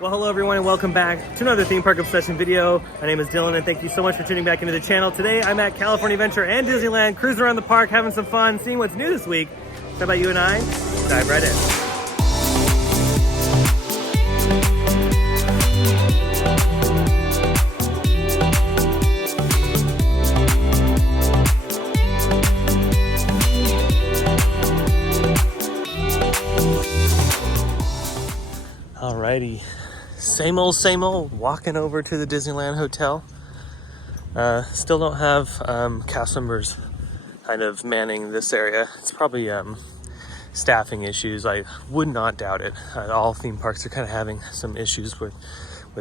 Well, hello everyone and welcome back to another theme park obsession video. My name is Dylan and thank you so much for tuning back into the channel. Today I'm at California Adventure and Disneyland, cruising around the park, having some fun, seeing what's new this week. So how about you and I dive right in. Alrighty. Same old, walking over to the Disneyland Hotel. Still don't have cast members kind of manning this area. It's probably staffing issues. I would not doubt it. All theme parks are kind of having some issues with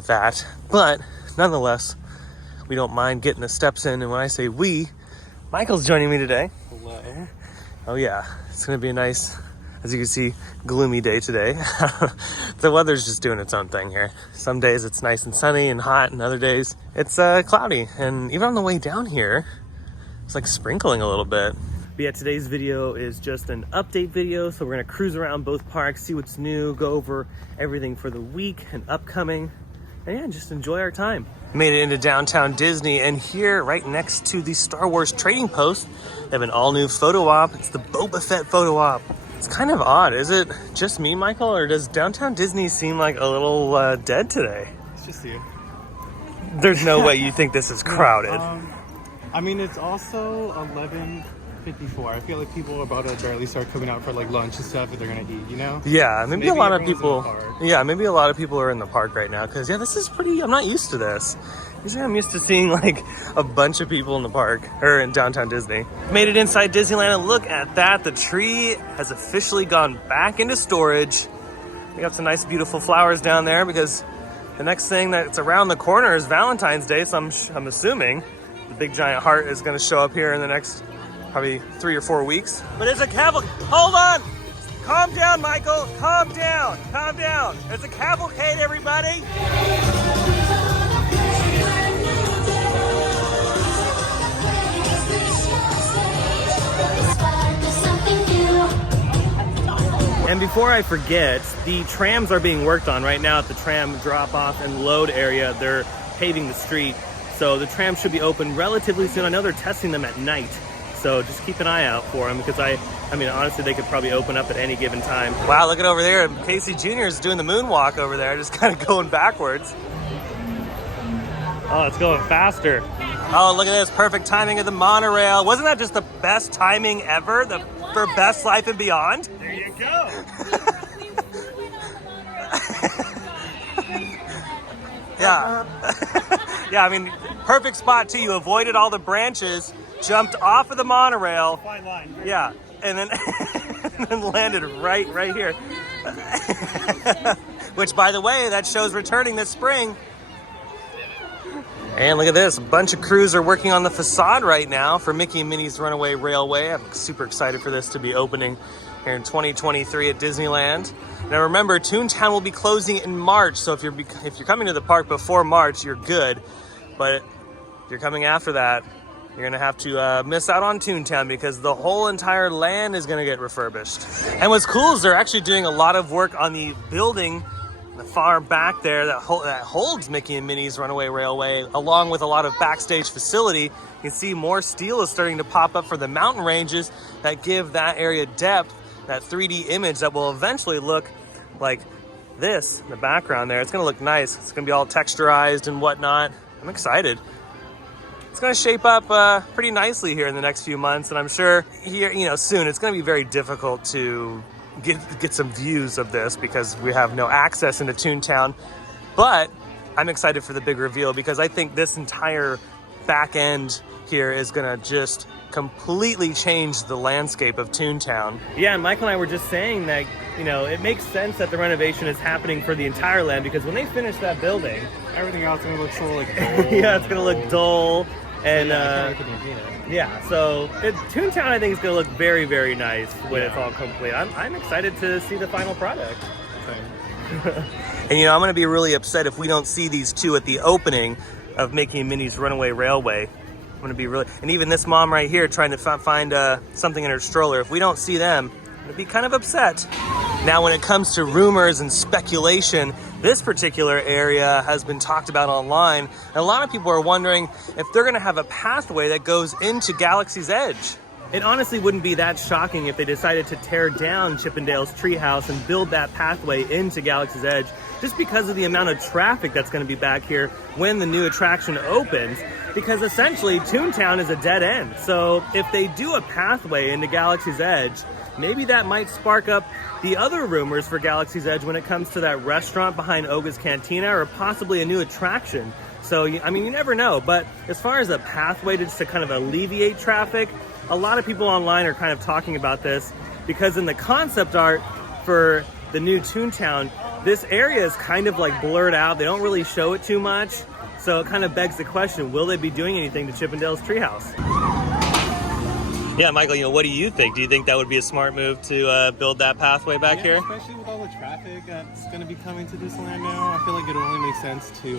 that. But nonetheless, we don't mind getting the steps in. And when I say we, Michael's joining me today. Hello. Oh yeah, it's gonna be a nice, as you can see, gloomy day today. The weather's just doing its own thing here. Some days it's nice and sunny and hot, and other days it's cloudy. And even on the way down here, it's like sprinkling a little bit. But yeah, today's video is just an update video. So we're gonna cruise around both parks, see what's new, go over everything for the week and upcoming. And yeah, just enjoy our time. Made it into downtown Disney, and here, right next to the Star Wars trading post, they have an all new photo op. It's the Boba Fett photo op. It's kind of odd. Is it just me, Michael, or does downtown Disney seem like a little dead today? It's just you. There's no way you think this is crowded. I mean, it's also 11:54. I feel like people are about to barely start coming out for like lunch and stuff that they're gonna eat, you know? Yeah, maybe a lot of people. everyone's Yeah, maybe a lot of people are in the park right now because yeah, this is pretty. I'm not used to this. Usually I'm used to seeing like a bunch of people in the park or in downtown Disney. Made it inside Disneyland and look at that. The tree has officially gone back into storage. We got some nice beautiful flowers down there because the next thing that's around the corner is Valentine's Day. So I'm assuming the big giant heart is going to show up here in the next probably 3 or 4 weeks. But it's a cavalcade. Hold on. Calm down, Michael. Calm down. Calm down. It's a cavalcade, everybody. And before I forget, the trams are being worked on right now at the tram drop off and load area. They're paving the street. So the tram should be open relatively soon. I know they're testing them at night. So just keep an eye out for them because I mean, honestly, they could probably open up at any given time. Wow, look at over there. Casey Jr. is doing the moonwalk over there, just kind of going backwards. Oh, it's going faster. Oh, look at this. Perfect timing of the monorail. Wasn't that just the best timing ever for Best Life and Beyond? There you go. Yeah. Yeah, I mean, perfect spot too. You avoided all the branches, jumped off of the monorail. Fine line. Yeah, and then, and then landed right here. Which, by the way, that show's returning this spring. And look at this, a bunch of crews are working on the facade right now for Mickey and Minnie's Runaway Railway. I'm super excited for this to be opening here in 2023 at Disneyland. Now remember, Toontown will be closing in March, so if you're coming to the park before March, you're good. But if you're coming after that, you're gonna have to miss out on Toontown because the whole entire land is gonna get refurbished. And what's cool is they're actually doing a lot of work on the building the far back there that holds Mickey and Minnie's Runaway Railway, along with a lot of backstage facility. You can see more steel is starting to pop up for the mountain ranges that give that area depth, that 3D image that will eventually look like this in the background there. It's gonna look nice. It's gonna be all texturized and whatnot. I'm excited. It's gonna shape up pretty nicely here in the next few months, and I'm sure here, soon it's gonna be very difficult to get some views of this because we have no access into Toontown. But I'm excited for the big reveal because I think this entire back end here is gonna just completely change the landscape of Toontown. Yeah, and Michael and I were just saying that, it makes sense that the renovation is happening for the entire land because when they finish that building, Everything else is gonna look so like dull. yeah, it's gonna look dull. And yeah, so Toontown I think is gonna look very, very nice when it's all complete. I'm excited to see the final product. And I'm gonna be really upset if we don't see these two at the opening of Mickey and Minnie's Runaway Railway. I'm gonna be really, and even this mom right here trying to find something in her stroller. If we don't see them, I'm gonna be kind of upset. Now, when it comes to rumors and speculation, This particular area has been talked about online, and a lot of people are wondering if they're gonna have a pathway that goes into Galaxy's Edge. It honestly wouldn't be that shocking if they decided to tear down Chippendale's treehouse and build that pathway into Galaxy's Edge, just because of the amount of traffic that's going to be back here when the new attraction opens, because essentially Toontown is a dead end. So if they do a pathway into Galaxy's Edge, maybe that might spark up the other rumors for Galaxy's Edge when it comes to that restaurant behind Oga's Cantina, or possibly a new attraction. So, I mean, you never know. But as far as a pathway to kind of alleviate traffic, a lot of people online are kind of talking about this, because in the concept art for the new Toontown, this area is kind of like blurred out. They don't really show it too much. So it kind of begs the question, will they be doing anything to Chippendale's treehouse? Yeah, Michael, what do you think? Do you think that would be a smart move to build that pathway back here? Especially with all the traffic that's going to be coming to Disneyland now. I feel like it only makes sense to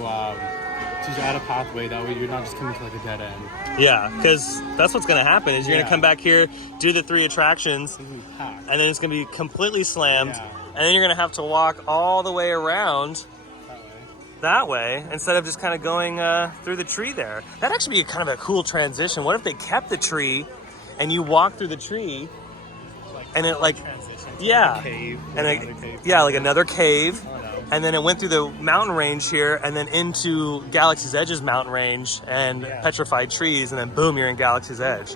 just add a pathway. That way you're not just coming to like a dead end. Yeah, because that's what's going to happen is you're going to come back here, do the 3 attractions, and then it's going to be completely slammed. Yeah. And then you're going to have to walk all the way around that way instead of just kind of going through the tree there. That'd actually be kind of a cool transition. What if they kept the tree and you walk through the tree and it like, yeah, like another cave. And then it went through the mountain range here and then into Galaxy's Edge's mountain range and petrified trees, and then boom, you're in Galaxy's Edge.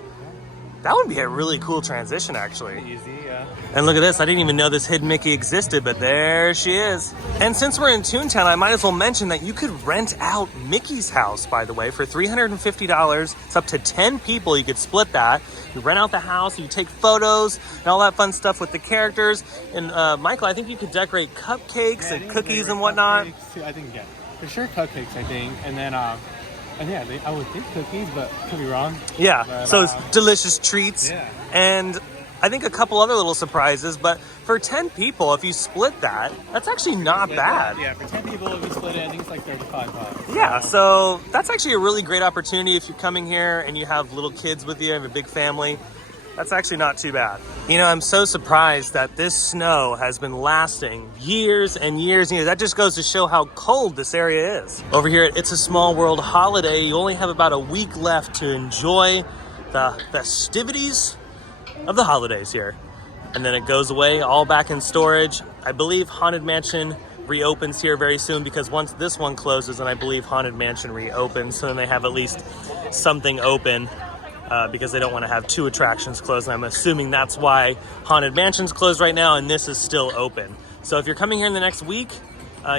That would be a really cool transition, actually. Easy, yeah. And look at this, I didn't even know this hidden Mickey existed, but there she is. And since we're in Toontown, I might as well mention that you could rent out Mickey's house, by the way, for $350. It's up to 10 people, you could split that. You rent out the house, you take photos, and all that fun stuff with the characters. And Michael, I think you could decorate cupcakes and cookies and whatnot. I think, yeah, for sure cupcakes, I think. And then, and yeah, I would think cookies, but could be wrong. Yeah, but, so it's delicious treats. Yeah. And I think a couple other little surprises, but for 10 people, if you split that, that's actually not bad. Yeah, for 10 people, if you split it, I think it's like $35. Yeah, so that's actually a really great opportunity if you're coming here and you have little kids with you, have a big family. That's actually not too bad. You know, I'm so surprised that this snow has been lasting years and years and years. That just goes to show how cold this area is. Over here at It's a Small World Holiday, you only have about a week left to enjoy the festivities of the holidays here. And then it goes away, all back in storage. I believe Haunted Mansion reopens here very soon, because once this one closes, then I believe Haunted Mansion reopens, so then they have at least something open. Because they don't want to have 2 attractions closed. And I'm assuming that's why Haunted Mansion's closed right now and this is still open. So if you're coming here in the next week,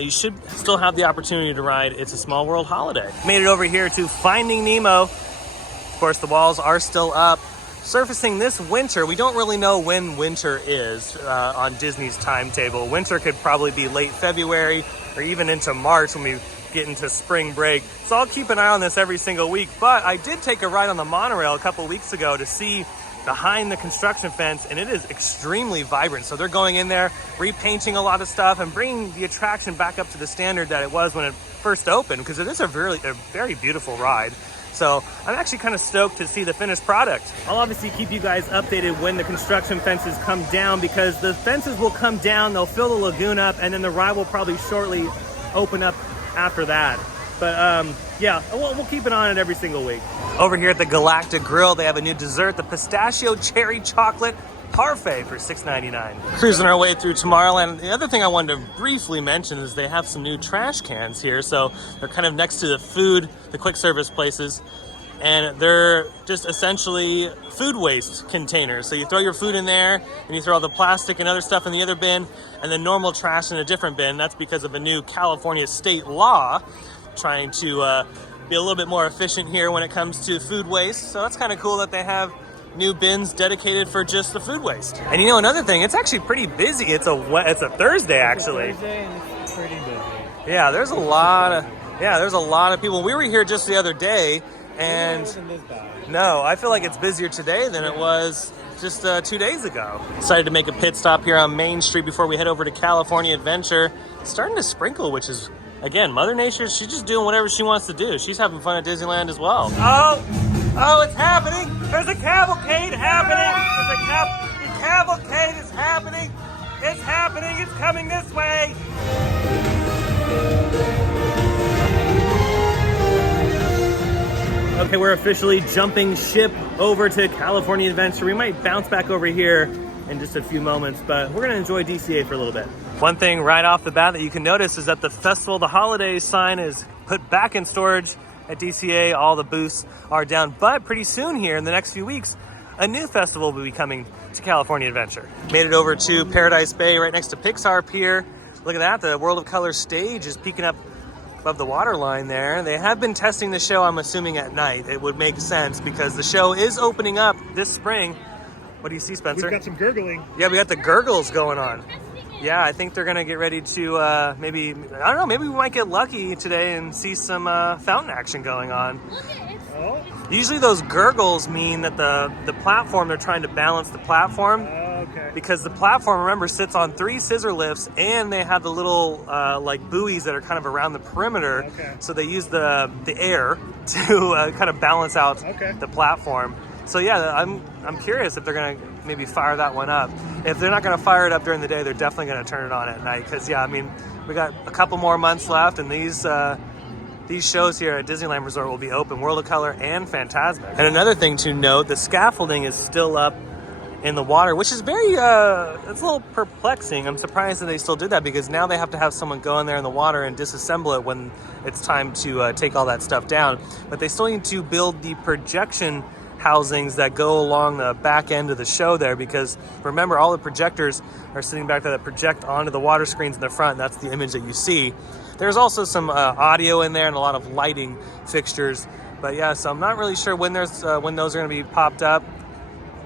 you should still have the opportunity to ride It's a Small World Holiday. Made it over here to Finding Nemo. Of course, the walls are still up. Surfacing this winter, we don't really know when winter is on Disney's timetable. Winter could probably be late February or even into March when we get into spring break. So I'll keep an eye on this every single week. But I did take a ride on the monorail a couple weeks ago to see behind the construction fence, and it is extremely vibrant. So they're going in there, repainting a lot of stuff and bringing the attraction back up to the standard that it was when it first opened, because it is a very beautiful ride. So I'm actually kind of stoked to see the finished product. I'll obviously keep you guys updated when the construction fences come down, because the fences will come down, they'll fill the lagoon up, and then the ride will probably shortly open up after that. But yeah, we'll keep an eye on it every single week. Over here at the Galactic Grill, they have a new dessert, the pistachio cherry chocolate parfait for $6.99. Cruising our way through Tomorrowland. The other thing I wanted to briefly mention is they have some new trash cans here. So they're kind of next to the food, the quick service places, and they're just essentially food waste containers. So you throw your food in there, and you throw all the plastic and other stuff in the other bin, and then normal trash in a different bin. That's because of a new California state law trying to be a little bit more efficient here when it comes to food waste. So that's kind of cool that they have new bins dedicated for just the food waste. And you know, another thing, it's actually pretty busy. It's a Thursday, actually. It's a Thursday and it's pretty busy. Yeah, there's a lot of people. We were here just the other day, and no, I feel like it's busier today than it was just 2 days ago. Decided to make a pit stop here on Main Street before we head over to California Adventure. It's starting to sprinkle, which is, again, Mother Nature, she's just doing whatever she wants to do. She's having fun at Disneyland as well. Oh, it's happening. There's a cavalcade happening. The cavalcade is happening. It's happening. It's coming this way. Okay, we're officially jumping ship over to California Adventure. We might bounce back over here in just a few moments, but we're gonna enjoy DCA for a little bit. One thing right off the bat that you can notice is that the Festival of the Holidays sign is put back in storage at DCA. All the booths are down, but pretty soon here in the next few weeks, a new festival will be coming to California Adventure. Made it over to Paradise Bay right next to Pixar Pier. Look at that, the World of Color stage is peeking up above the water line there. They have been testing the show, I'm assuming, at night. It would make sense because the show is opening up this spring. What do you see, Spencer? We've got some gurgling. Yeah, we got the gurgles going on. Yeah, I think they're gonna get ready to maybe, I don't know, maybe we might get lucky today and see some fountain action going on. Oh. Usually those gurgles mean that the platform, they're trying to balance the platform. Okay. Because the platform, remember, sits on 3 scissor lifts, and they have the little like buoys that are kind of around the perimeter. Okay. So they use the air to kind of balance out the platform. So yeah, I'm curious if they're gonna maybe fire that one up. If they're not gonna fire it up during the day, they're definitely gonna turn it on at night. Because yeah, I mean, we got a couple more months left, and these shows here at Disneyland Resort will be open, World of Color and Fantasmic. And another thing to note, the scaffolding is still up in the water, which is very, it's a little perplexing. I'm surprised that they still did that, because now they have to have someone go in there in the water and disassemble it when it's time to take all that stuff down. But they still need to build the projection housings that go along the back end of the show there, because remember, all the projectors are sitting back there that project onto the water screens in the front, and that's the image that you see. There's also some audio in there and a lot of lighting fixtures. But yeah, so I'm not really sure when those are going to be popped up.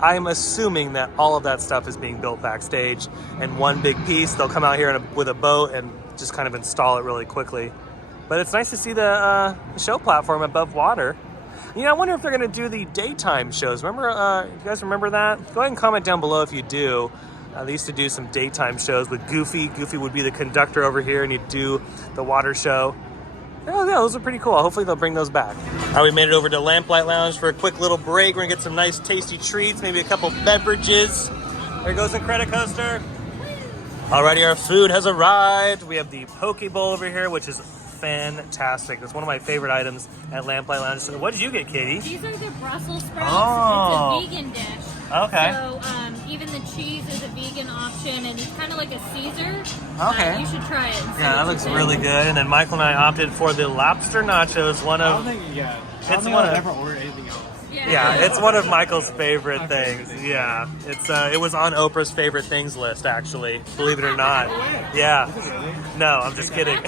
I'm assuming that all of that stuff is being built backstage in one big piece. They'll come out here with a boat and just kind of install it really quickly. But it's nice to see the show platform above water. You know, I wonder if they're going to do the daytime shows. Remember, you guys remember that? Go ahead and comment down below if you do. They used to do some daytime shows with Goofy. Goofy would be the conductor over here, and he'd do the water show. Oh, yeah, those are pretty cool. Hopefully they'll bring those back. All right, we made it over to Lamplight Lounge for a quick little break. We're gonna get some nice tasty treats, maybe a couple beverages. There goes the credit coaster. Alrighty, our food has arrived. We have the poke bowl over here, which is fantastic. That's one of my favorite items at Lamplight Lounge. So what did you get, Katie? These are the Brussels sprouts. Oh. It's a vegan dish. Okay. So even the cheese is a vegan option, and it's kind of like a Caesar. Okay. You should try it. And see Yeah, that what you looks think. really good. And then Michael and I opted for the Lobster Nachos. I don't think I've ever ordered anything else. Yeah, it's one of Michael's favorite things. Yeah, it was on Oprah's favorite things list, actually. Believe it or not. Yeah. No, I'm just kidding.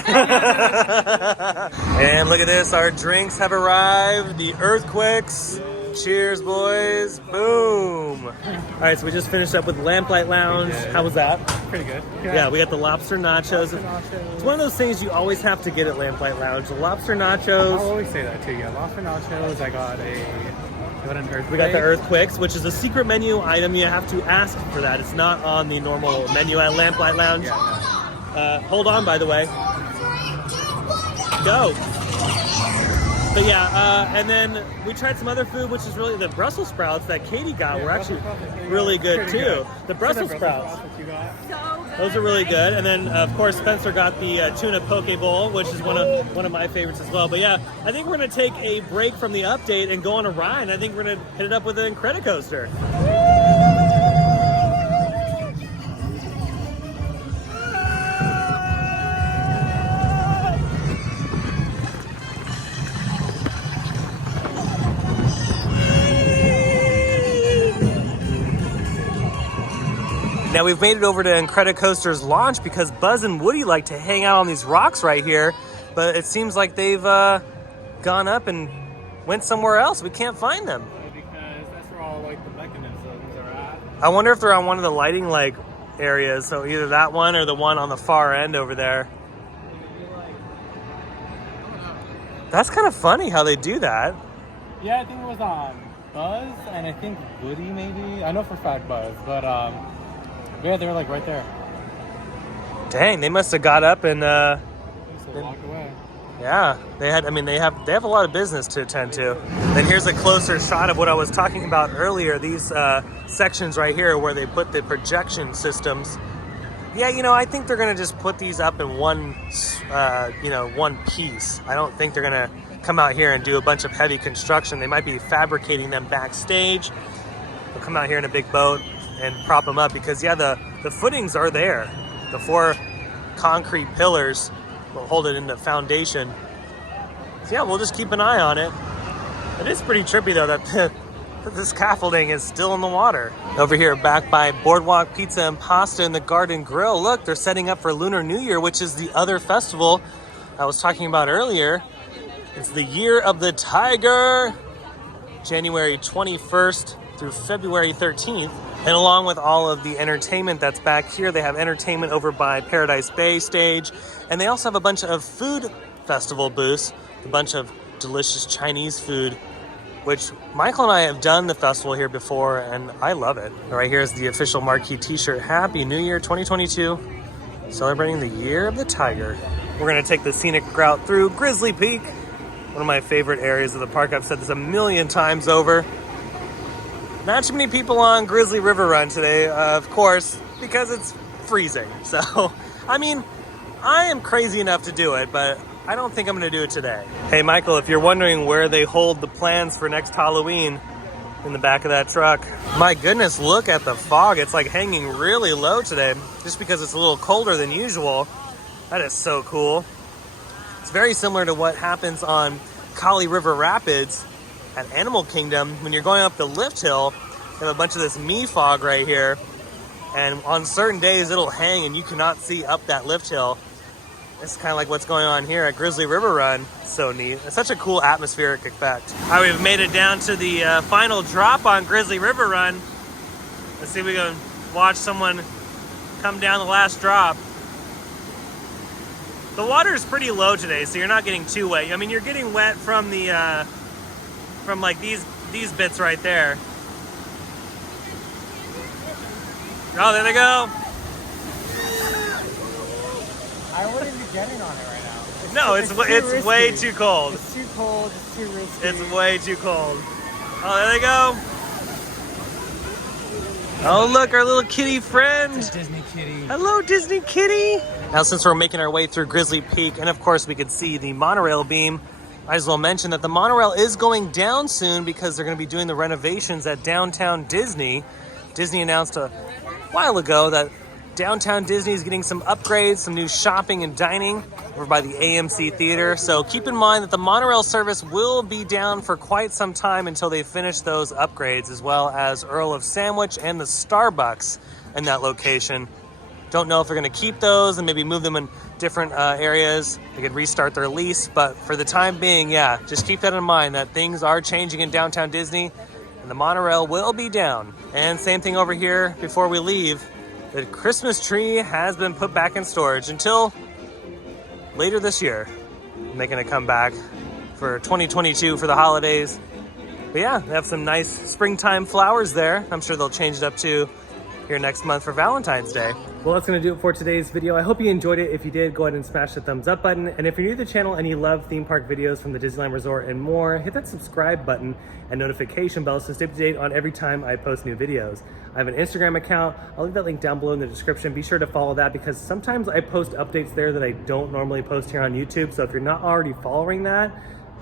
And look at this, our drinks have arrived. The Earthquakes. Cheers, boys. Boom. All right, so we just finished up with Lamplight Lounge. How was that? Pretty good. Yeah, we got the lobster nachos. It's one of those things you always have to get at Lamplight Lounge. The lobster nachos. I'll always say that too. Yeah, lobster nachos. I got an earthquake. We got the Earthquakes, which is a secret menu item. You have to ask for that. It's not on the normal menu at Lamplight Lounge. Yeah, Hold on, by the way. Go. But yeah, and then we tried some other food, which is really the Brussels sprouts that Katie got were actually really good too. Good. The Brussels sprouts. That you got. So good. Those are really good. And then, of course, Spencer got the tuna poke bowl, which is one of my favorites as well. But yeah, I think we're going to take a break from the update and go on a ride. I think we're going to hit it up with an Incredicoaster. Now we've made it over to Incredicoaster's launch because Buzz and Woody like to hang out on these rocks right here, but it seems like they've gone up and went somewhere else. We can't find them. Because that's where all like the mechanisms are at. I wonder if they're on one of the lighting like areas, so either that one or the one on the far end over there. That's kind of funny how they do that. Yeah, I think it was on Buzz and I think Woody maybe. I know for a fact Buzz, but yeah, they were like right there. Dang, they must have got up and So walked away. yeah, they have a lot of business to attend to. Then here's a closer shot of what I was talking about earlier. These sections right here where they put the projection systems. Yeah, you know, I think they're gonna just put these up in one, one piece. I don't think they're gonna come out here and do a bunch of heavy construction. They might be fabricating them backstage. They'll come out here in a big boat and prop them up because, yeah, the footings are there. The 4 concrete pillars will hold it in the foundation. So yeah, we'll just keep an eye on it. It is pretty trippy though that this scaffolding is still in the water. Over here back by Boardwalk Pizza and Pasta and the Garden Grill, look, they're setting up for Lunar New Year, which is the other festival I was talking about earlier. It's the Year of the Tiger, January 21st through February 13th. And along with all of the entertainment that's back here, they have entertainment over by Paradise Bay stage. And they also have a bunch of food festival booths, a bunch of delicious Chinese food, which Michael and I have done the festival here before, and I love it. Right here is the official marquee t-shirt. Happy New Year 2022, celebrating the Year of the Tiger. We're gonna take the scenic route through Grizzly Peak, one of my favorite areas of the park. I've said this a million times over. Not too many people on Grizzly River Run today, of course, because it's freezing. So, I mean, I am crazy enough to do it, but I don't think I'm gonna do it today. Hey Michael, if you're wondering where they hold the plans for next Halloween, in the back of that truck. My goodness, look at the fog. It's like hanging really low today, just because it's a little colder than usual. That is so cool. It's very similar to what happens on Kali River Rapids at Animal Kingdom. When you're going up the lift hill, you have a bunch of this me fog right here. And on certain days, it'll hang and you cannot see up that lift hill. It's kind of like what's going on here at Grizzly River Run. So neat. It's such a cool atmospheric effect. All right, we've made it down to the final drop on Grizzly River Run. Let's see if we can watch someone come down the last drop. The water is pretty low today, so you're not getting too wet. I mean, you're getting wet from the from like these bits right there. Oh, there they go. I wouldn't be getting on it right now. No, it's way too cold. It's too cold, it's too risky. It's way too cold. Oh, there they go. Oh, look, our little kitty friend. It's a Disney kitty. Hello, Disney kitty. Now, since we're making our way through Grizzly Peak, and of course we could see the monorail beam, I as well mention that the monorail is going down soon because they're going to be doing the renovations at Downtown Disney. Disney announced a while ago that Downtown Disney is getting some upgrades, some new shopping and dining over by the AMC Theater. So keep in mind that the monorail service will be down for quite some time until they finish those upgrades, as well as Earl of Sandwich and the Starbucks in that location. Don't know if they're going to keep those and maybe move them in different areas. They could restart their lease, but for the time being, yeah, just keep that in mind that things are changing in Downtown Disney and the monorail will be down. And same thing over here before we leave. The Christmas tree has been put back in storage until later this year. Making a comeback for 2022 for the holidays. But yeah, they have some nice springtime flowers there. I'm sure they'll change it up too here next month for Valentine's Day. Well, that's gonna do it for today's video. I hope you enjoyed it. If you did, go ahead and smash the thumbs up button. And if you're new to the channel and you love theme park videos from the Disneyland Resort and more, hit that subscribe button and notification bell so stay up to date on every time I post new videos. I have an Instagram account. I'll leave that link down below in the description. Be sure to follow that because sometimes I post updates there that I don't normally post here on YouTube. So if you're not already following that,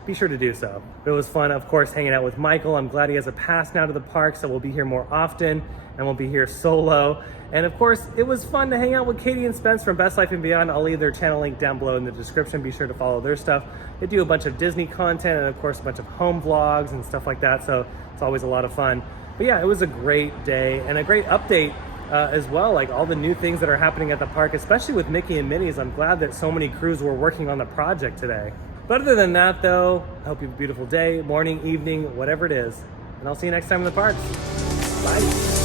be sure to do so. It was fun, of course, hanging out with Michael. I'm glad he has a pass now to the park, so we'll be here more often and we'll be here solo. And of course, it was fun to hang out with Katie and Spence from Best Life and Beyond. I'll leave their channel link down below in the description. Be sure to follow their stuff. They do a bunch of Disney content and of course a bunch of home vlogs and stuff like that, so it's always a lot of fun. But yeah, it was a great day and a great update as well, like all the new things that are happening at the park, especially with Mickey and Minnie's. I'm glad that so many crews were working on the project today. But other than that though, I hope you have a beautiful day, morning, evening, whatever it is. And I'll see you next time in the parks. Bye.